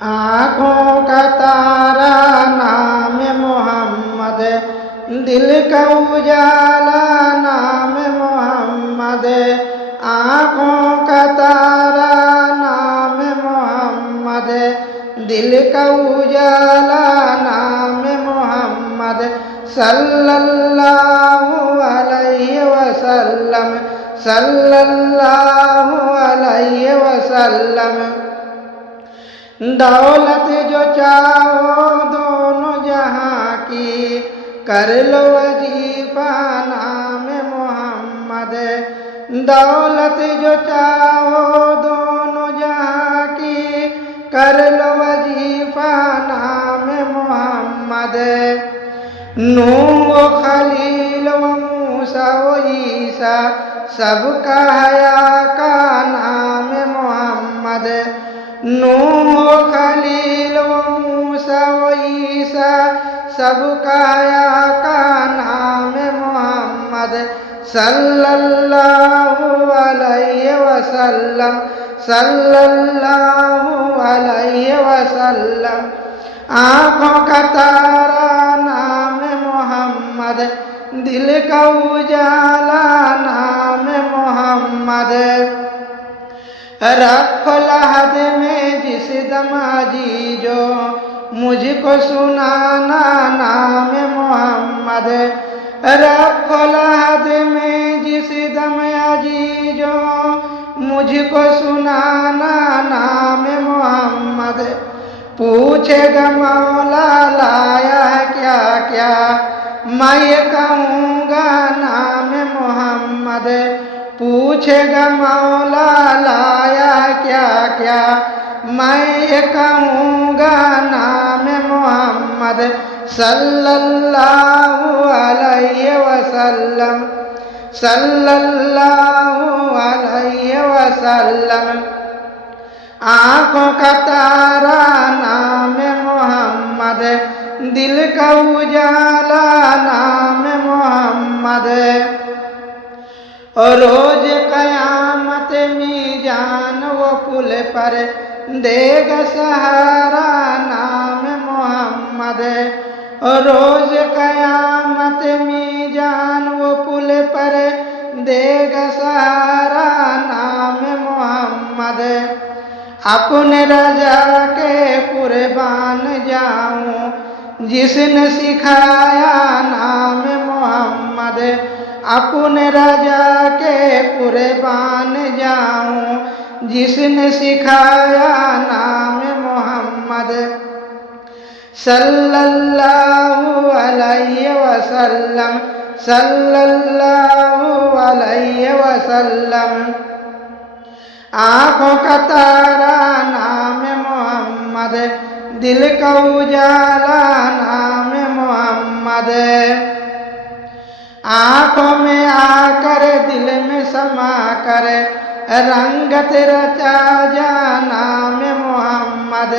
आँखों का तारा नाम मोहम्मद, दिल का उजाला नाम मोहम्मद। आँखों का तारा नाम मोहम्मद, दिल का उजाला नाम मोहम्मद। सल्लल्लाहु अलैहि वसल्लम, सल्लल्लाहु अलैहि वसल्लम। दौलत जो चाहो दोनों जहां की, कर लो वजीफा नाम मोहम्मद। दौलत जो चाहो दोनों जहां की, कर लो वजीफा नाम मोहम्मद। नूह व खलील व मूसा व ईसा, सबका हया का नाम मोहम्मद। नूह खलील व मूसा व ईसा, सबका हया का नाम मोहम्मद। सल्लल्लाहु अलैहि वसल्लम, सल्लल्लाहु अलैहि वसल्लम। आँखों का तारा नाम मोहम्मद, दिल का उजाला नाम मोहम्मद। रखो लहद में जिस दम अजीजो, मुझको सुनाना नाम मोहम्मद। रखो लहद में जिस दम अजीजो, मुझको सुनाना नाम मोहम्मद। पूछेगा मौला लाया है क्या क्या, मैं ये कहूँगा नाम मोहम्मद। पूछेगा मौला लाया क्या क्या, मैं ये कहूँगा नाम मोहम्मद। सल्लल्लाहु अलैहि वसल्लम, सल्लल्लाहु अलैहि वसल्लम। आँखों का तारा नाम मोहम्मद, दिल का उजाला नाम मोहम्मद। और रोज कयामत मीजान वो पुल पर, देगा सहारा नाम मोहम्मद। और रोज कयामत मीजान वो पुल पर, देगा सहारा नाम मोहम्मद। अपने रजा के कुर्बान जाऊं, जिसने सिखाया नाम मोहम्मद। अपने रजा के कुर्बान जाऊं, जिसने सिखाया नाम मोहम्मद। सल्लल्लाहु अलैहि वसल्लम, सल्लल्लाहु अलैहि वसल्लम। आँखों का तारा नाम मोहम्मद, दिल का उजाला नाम मोहम्मद। आँखों में आकर दिल में समा कर, रंगत रचा जा नाम मोहम्मद।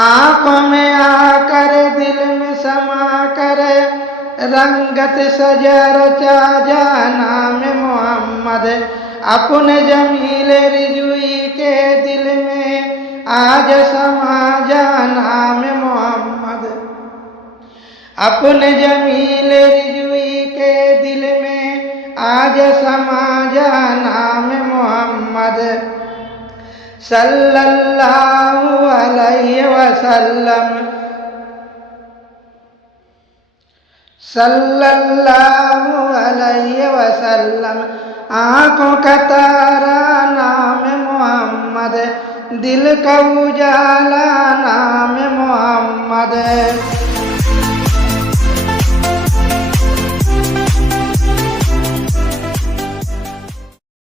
आँखों में आकर दिल में समा कर, रंगत सजा रचा जा नाम मोहम्मद। अपने जमील रिजुई के दिल में आज समा जा नाम मोहम्मद। अपने जमील रिजुई के दिल में आज समा जा नाम मोहम्मद। सल्लल्लाहु अलैहि वसल्लम, सल्लल्लाहु अलैहि वसल्लम। आँखों का तारा नाम मोहम्मद, दिल का उजाला नाम मोहम्मद।